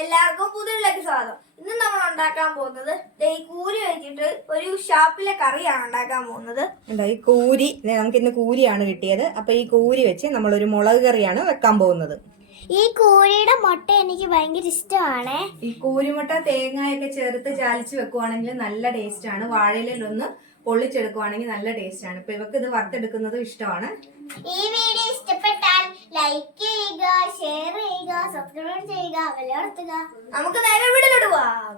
എല്ലാവർക്കും പുതിയതിലേക്ക് സ്വാഗതം. ഇന്ന് നമ്മൾ ഉണ്ടാക്കാൻ പോകുന്നത് ദേ ഈ കൂരി വെച്ചിട്ട് ഒരു ഷാപ്പിലെ കറിയാണ് ഉണ്ടാക്കാൻ പോകുന്നത്. എന്താ ഈ കൂരി നമുക്ക് ഇന്ന് കൂരിയാണ് കിട്ടിയത്. അപ്പൊ ഈ കൂരി വെച്ച് നമ്മൾ ഒരു മുളക് കറിയാണ് വെക്കാൻ പോകുന്നത്. ഈ കോഴിയുടെ മുട്ട എനിക്ക് ഭയങ്കര ഇഷ്ടമാണ്. ഈ കൂരിമുട്ട തേങ്ങയൊക്കെ ചേർത്ത് ചാലിച്ച് വെക്കുവാണെങ്കിൽ നല്ല ടേസ്റ്റ് ആണ്. വാഴയിലൊന്ന് പൊള്ളിച്ചെടുക്കുവാണെങ്കിൽ നല്ല ടേസ്റ്റ് ആണ്. ഇപ്പൊ ഇവക്ക് ഇത് വറുത്തെടുക്കുന്നതും ഇഷ്ടമാണ്. ഈ വീഡിയോ ലൈക്ക് ചെയ്യുക ഷെയർ ചെയ്യുക സബ്സ്ക്രൈബ് ചെയ്യുക വിലയിരുത്തുക നമുക്ക് നേരെ വീട്ടിലോട്ട് പോവാം.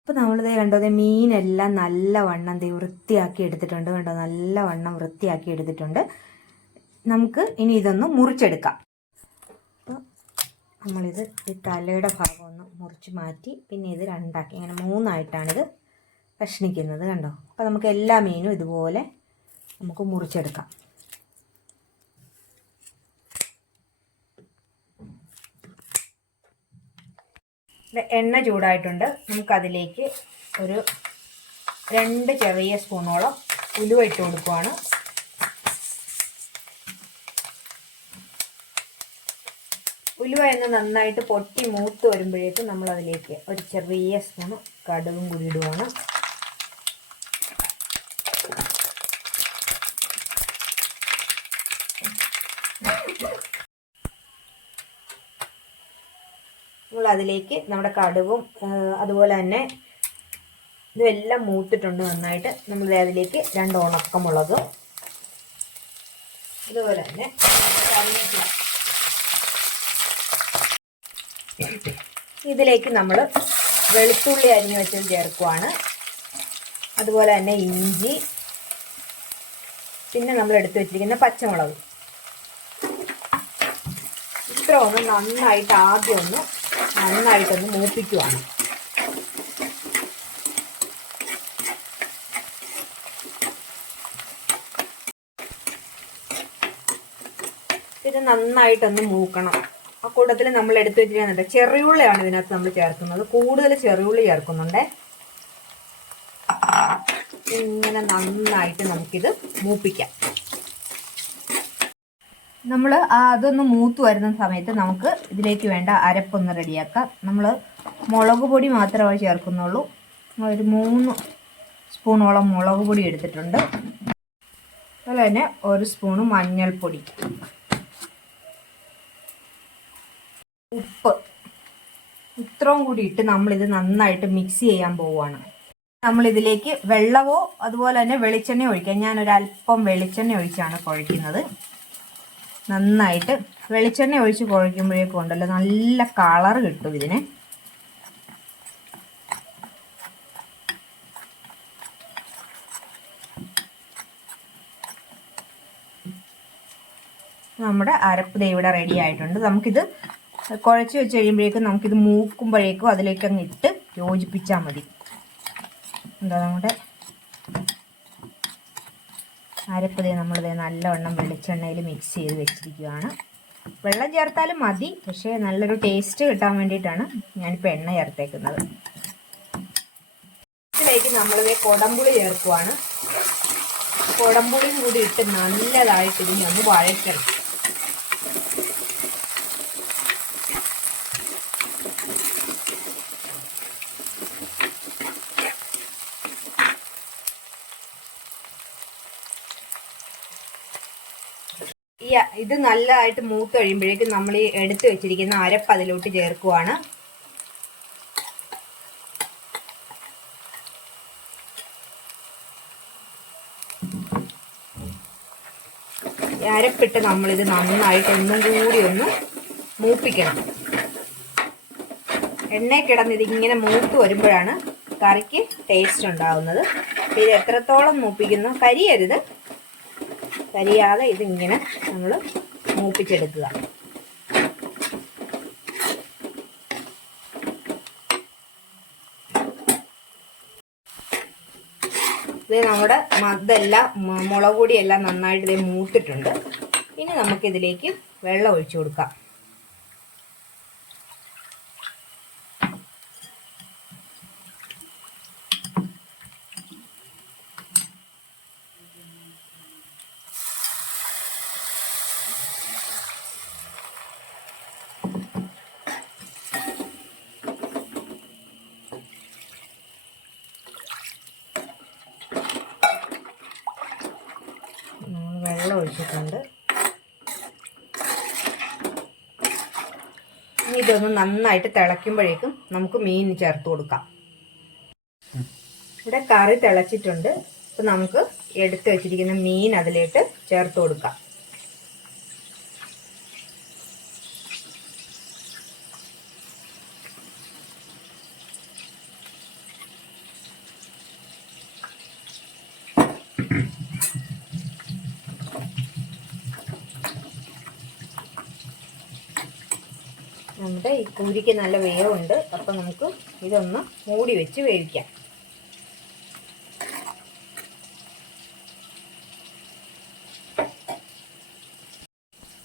അപ്പോൾ നമ്മളിത് കണ്ടത് മീനെല്ലാം നല്ല വണ്ണം ദേ വൃത്തിയാക്കി എടുത്തിട്ടുണ്ട് കണ്ടോ നല്ല വണ്ണം വൃത്തിയാക്കി എടുത്തിട്ടുണ്ട്. നമുക്ക് ഇനി ഇതൊന്ന് മുറിച്ചെടുക്കാം. അപ്പോൾ നമ്മളിത് ഈ തലയുടെ ഭാഗം ഒന്ന് മുറിച്ച് മാറ്റി പിന്നെ ഇത് രണ്ടാക്കി. ഇങ്ങനെ മൂന്നായിട്ടാണിത് കഷ്ണിക്കുന്നത് കണ്ടോ? അപ്പോൾ നമുക്ക് എല്ലാ മീനും ഇതുപോലെ നമുക്ക് മുറിച്ചെടുക്കാം. എണ്ണ ചൂടായിട്ടുണ്ട്. നമുക്കതിലേക്ക് ഒരു രണ്ട് ചെറിയ സ്പൂണോളം ഉലുവ ഇട്ട് കൊടുക്കുവാണ്. ഉലുവ എന്ന് നന്നായിട്ട് പൊട്ടി മൂത്ത് വരുമ്പോഴേക്കും നമ്മളതിലേക്ക് ഒരു ചെറിയ സ്പൂൺ കടുകും കൂടി ഇടുവാണ്. നമ്മൾ അതിലേക്ക് നമ്മുടെ കടുവും അതുപോലെ തന്നെ ഇതെല്ലാം മൂത്തിട്ടുണ്ട് നന്നായിട്ട്. നമ്മൾ അതിലേക്ക് രണ്ട് ഉണക്കമുളക് അതുപോലെ തന്നെ. ഇതിലേക്ക് നമ്മൾ വെളുത്തുള്ളി അരിഞ്ഞ് വെച്ചത് ചേർക്കുവാണ്. അതുപോലെ തന്നെ ഇഞ്ചി. പിന്നെ നമ്മൾ എടുത്തു വെച്ചിരിക്കുന്ന പച്ചമുളക്. ഇത്ര ഒന്ന് നന്നായിട്ട് ആദ്യം ഒന്ന് നന്നായിട്ടൊന്ന് മൂപ്പിക്കുവാണ്. ഇത് നന്നായിട്ടൊന്ന് മൂക്കണം. ആ കൂട്ടത്തിൽ നമ്മൾ എടുത്തു വെച്ചിരിക്കുന്നുണ്ട് ചെറിയുള്ളിയാണ് ഇതിനകത്ത് നമ്മൾ ചേർക്കുന്നത്. കൂടുതൽ ചെറിയുള്ളി ചേർക്കുന്നുണ്ട്. ഇങ്ങനെ നന്നായിട്ട് നമുക്കിത് മൂപ്പിക്കാം. നമ്മൾ അതൊന്ന് മൂത്ത് വരുന്ന സമയത്ത് നമുക്ക് ഇതിലേക്ക് വേണ്ട അരപ്പൊന്ന് റെഡിയാക്കാം. നമ്മൾ മുളക് പൊടി മാത്രമേ ചേർക്കുന്നുള്ളൂ. ഒരു മൂന്ന് സ്പൂണോളം മുളക് പൊടി എടുത്തിട്ടുണ്ട്. അതുപോലെ തന്നെ ഒരു സ്പൂണ് മഞ്ഞൾപ്പൊടി. ഉപ്പ്. ഇത്രയും കൂടി ഇട്ട് നമ്മളിത് നന്നായിട്ട് മിക്സ് ചെയ്യാൻ പോവുകയാണ്. നമ്മളിതിലേക്ക് വെള്ളമോ അതുപോലെ തന്നെ വെളിച്ചെണ്ണ ഒഴിക്കാം. ഞാനൊരല്പം വെളിച്ചെണ്ണ ഒഴിച്ചാണ് കുഴയ്ക്കുന്നത്. നന്നായിട്ട് വെളിച്ചെണ്ണ ഒഴിച്ച് കുഴയ്ക്കുമ്പോഴേക്കും ഉണ്ടല്ലോ നല്ല കളർ കിട്ടും ഇതിന്. നമ്മുടെ അരപ്പ് ഇവിടെ റെഡി ആയിട്ടുണ്ട്. നമുക്കിത് കുഴച്ച് വെച്ച് കഴിയുമ്പോഴേക്കും നമുക്കിത് മൂക്കുമ്പോഴേക്കും അതിലേക്ക് അങ്ങ് ഇട്ട് യോജിപ്പിച്ചാൽ മതി. എന്താ നമ്മുടെ അരപ്പ് ദേ നമ്മളിത് നല്ലവണ്ണം വെളിച്ചെണ്ണയിൽ മിക്സ് ചെയ്ത് വെച്ചിരിക്കുകയാണ് വെള്ളം ചേർത്താലും മതി പക്ഷേ നല്ലൊരു ടേസ്റ്റ് കിട്ടാൻ വേണ്ടിയിട്ടാണ് ഞാനിപ്പോൾ എണ്ണ ചേർത്തേക്കുന്നത്. ഇതിലേക്ക് നമ്മളിത് കുടംപുളി ചേർക്കുവാണ്. കുടംപുളിയും കൂടി ഇട്ട് നല്ലതായിട്ട് ഇതിനെ ഒന്ന് ഇത് നല്ലതായിട്ട് മൂത്ത് കഴിയുമ്പോഴേക്കും നമ്മൾ ഈ എടുത്ത് വെച്ചിരിക്കുന്ന അരപ്പ് അതിലോട്ട് ചേർക്കുവാണ്. അരപ്പിട്ട് നമ്മളിത് നന്നായിട്ട് ഒന്നും കൂടി ഒന്ന് മൂപ്പിക്കണം. എണ്ണ കിടന്ന് ഇങ്ങനെ മൂത്ത് വരുമ്പോഴാണ് കറിക്ക് ടേസ്റ്റ് ഉണ്ടാവുന്നത്. ഇത് എത്രത്തോളം മൂപ്പിക്കുന്നു? കരിയരുത്. കരിയാതെ ഇതിങ്ങനെ നമ്മൾ മൂപ്പിച്ചെടുക്കുക. ഇത് നമ്മുടെ മതെല്ലാം മ- മുളക് പൊടിയെല്ലാം നന്നായിട്ട് ഇത് മൂത്തിട്ടുണ്ട്. ഇനി നമുക്കിതിലേക്ക് വെള്ളം ഒഴിച്ചു കൊടുക്കാം. വെള്ളം ഒഴിച്ചിട്ടുണ്ട്. ഇനി ഇതൊന്ന് നന്നായിട്ട് തിളയ്ക്കുമ്പോഴേക്കും നമുക്ക് മീൻ ചേർത്ത് കൊടുക്കാം. ഇവിടെ കറി തിളച്ചിട്ടുണ്ട്. അപ്പം നമുക്ക് എടുത്ത് വെച്ചിരിക്കുന്ന മീൻ അതിലേക്ക് ചേർത്ത് കൊടുക്കാം. നമ്മുടെ ഈ കൂരിക്ക് നല്ല വേവുണ്ട്. അപ്പം നമുക്ക് ഇതൊന്ന് മൂടി വെച്ച് വേവിക്കാം.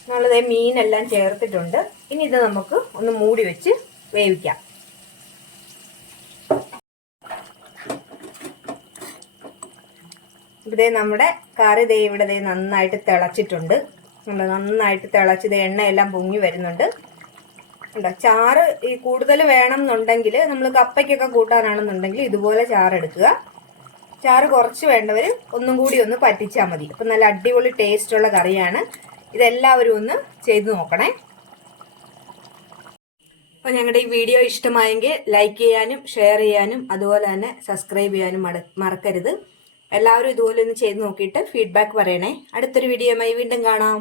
നമ്മളത് മീനെല്ലാം ചേർത്തിട്ടുണ്ട്. ഇനി ഇത് നമുക്ക് ഒന്ന് മൂടി വെച്ച് വേവിക്കാം. ഇവിടെ നമ്മുടെ കറി ദേ ഇവിടെ ദേ നന്നായിട്ട് തിളച്ചിട്ടുണ്ട്. നമ്മൾ നന്നായിട്ട് തിളച്ചത് എണ്ണയെല്ലാം പൊങ്ങി വരുന്നുണ്ട്. ഉണ്ടോ? ചാറ് ഈ കൂടുതൽ വേണം എന്നുണ്ടെങ്കിൽ നമ്മൾ കപ്പയ്ക്കൊക്കെ കൂട്ടാനാണെന്നുണ്ടെങ്കിൽ ഇതുപോലെ ചാറെടുക്കുക. ചാറ് കുറച്ച് വേണ്ടവർ ഒന്നും കൂടി ഒന്ന് പറ്റിച്ചാൽ മതി. അപ്പം നല്ല അടിപൊളി ടേസ്റ്റുള്ള കറിയാണ്. ഇതെല്ലാവരും ഒന്ന് ചെയ്തു നോക്കണേ. അപ്പോൾ ഞങ്ങളുടെ ഈ വീഡിയോ ഇഷ്ടമായെങ്കിൽ ലൈക്ക് ചെയ്യാനും ഷെയർ ചെയ്യാനും അതുപോലെ തന്നെ സബ്സ്ക്രൈബ് ചെയ്യാനും മറക്കരുത്. എല്ലാവരും ഇതുപോലെ ഒന്ന് ചെയ്ത് നോക്കിയിട്ട് ഫീഡ്ബാക്ക് പറയണേ. അടുത്തൊരു വീഡിയോയുമായി വീണ്ടും കാണാം.